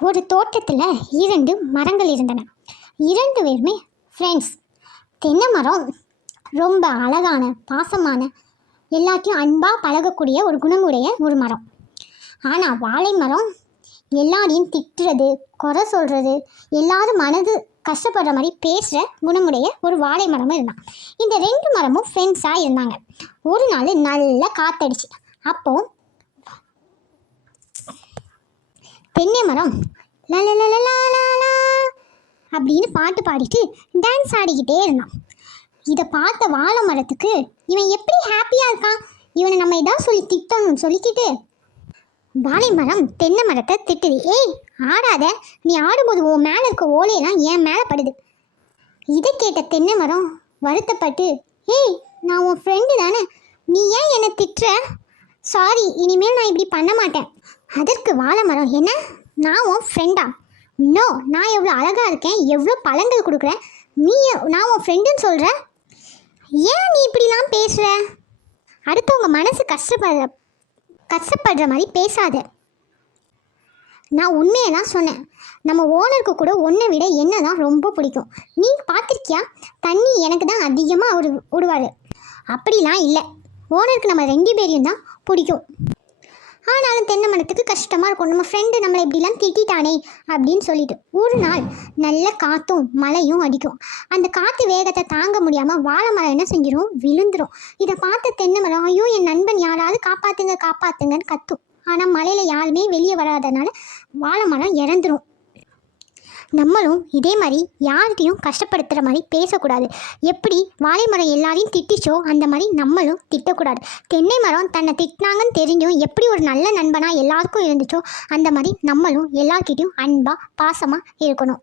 ஒரு தோட்டத்தில் இரண்டு மரங்கள் இருந்தன. இரண்டு பேருமே ஃப்ரெண்ட்ஸ் தென்னை மரம் ரொம்ப அழகான பாசமான எல்லாத்தையும் அன்பாக பழகக்கூடிய ஒரு குணமுடைய ஒரு மரம். ஆனால் வாழை மரம் எல்லாரையும் திட்டுறது குறை சொல்கிறது எல்லாரும் மனது கஷ்டப்படுற மாதிரி பேசுகிற குணமுடைய ஒரு வாழை மரமும் இருந்தான் இந்த ரெண்டு மரமும் ஃப்ரெண்ட்ஸாக இருந்தாங்க. ஒரு நாள் நல்ல காத்தடிச்சு. அப்போது தென்னை மரம் அப்படின்னு பாட்டு பாடிட்டு டான்ஸ் ஆடிக்கிட்டே இருந்தான். இதை பார்த்த வாழை மரத்துக்கு இவன் எப்படி ஹாப்பியாக இருக்கான்? இவனை நம்ம எதாவது சொல்லி திட்டணும்னு சொல்லிக்கிட்டு வாழை மரம் தென்னை மரத்தை திட்டுது. ஏய் ஆடாத. நீ ஆடும்போது உன் மேலே இருக்க ஓலையெல்லாம் என் மேலே படுது. இதை கேட்ட தென்னை மரம் வருத்தப்பட்டு ஏய் நான் உன் ஃப்ரெண்டு தானே. நீ ஏன் என்னை திட்டுற? சாரி இனிமேல் நான் இப்படி பண்ண மாட்டேன். அதற்கு வாழை மரம் என்ன? நான் உன் ஃப்ரெண்டா நோ நான் எவ்வளோ அழகாக இருக்கேன் எவ்வளோ பழங்கள் கொடுக்குறேன் நீ நான் உன் ஃப்ரெண்டுன்னு சொல்கிற ஏன் நீ இப்படிலாம் பேசுகிற அடுத்தவங்க மனசு கஷ்டப்படுற கஷ்டப்படுற மாதிரி பேசாத. நான் உண்மையை தான் சொன்னேன். நம்ம ஓனருக்கு கூட ஒன்றை விட என்ன தான் ரொம்ப பிடிக்கும். நீ பார்த்துருக்கியா? தண்ணி எனக்கு தான் அதிகமாக அவர் விடுவார் அப்படிலாம் இல்லை. ஓனருக்கு நம்ம ரெண்டு பேரையும் தான் பிடிக்கும். ஆனாலும் தென்னை மரத்துக்கு கஷ்டமாக இருக்கும். நம்ம ஃப்ரெண்டு நம்மளை இப்படிலாம் திட்டானே அப்படின்னு சொல்லிட்டு ஒரு நாள் நல்ல காற்றும் மழையும் அடிக்கும். அந்த காற்று வேகத்தை தாங்க முடியாமல் வாழை மரம் என்ன செஞ்சிடும் விழுந்துடும் இதை பார்த்த தென்னை மரம் ஐயோ என் நண்பன் யாராவது காப்பாற்றுங்க காப்பாற்றுங்கன்னு கத்தும். ஆனால் மலையில் யாருமே வெளியே வராதனால வாழை மரம் இறந்துடும் நம்மளும் இதே மாதிரி யார்கிட்டையும் கஷ்டப்படுத்துகிற மாதிரி பேசக்கூடாது. எப்படி வாழை மரம் எல்லாரையும் திட்டிச்சோ அந்த மாதிரி நம்மளும் திட்டக்கூடாது. தென்னை மரம் தன்னை திட்டினாங்கன்னு தெரிஞ்சும் எப்படி ஒரு நல்ல நண்பனாக எல்லாருக்கும் இருந்துச்சோ அந்த மாதிரி நம்மளும் எல்லார்கிட்டையும் அன்பாக பாசமாக இருக்கணும்.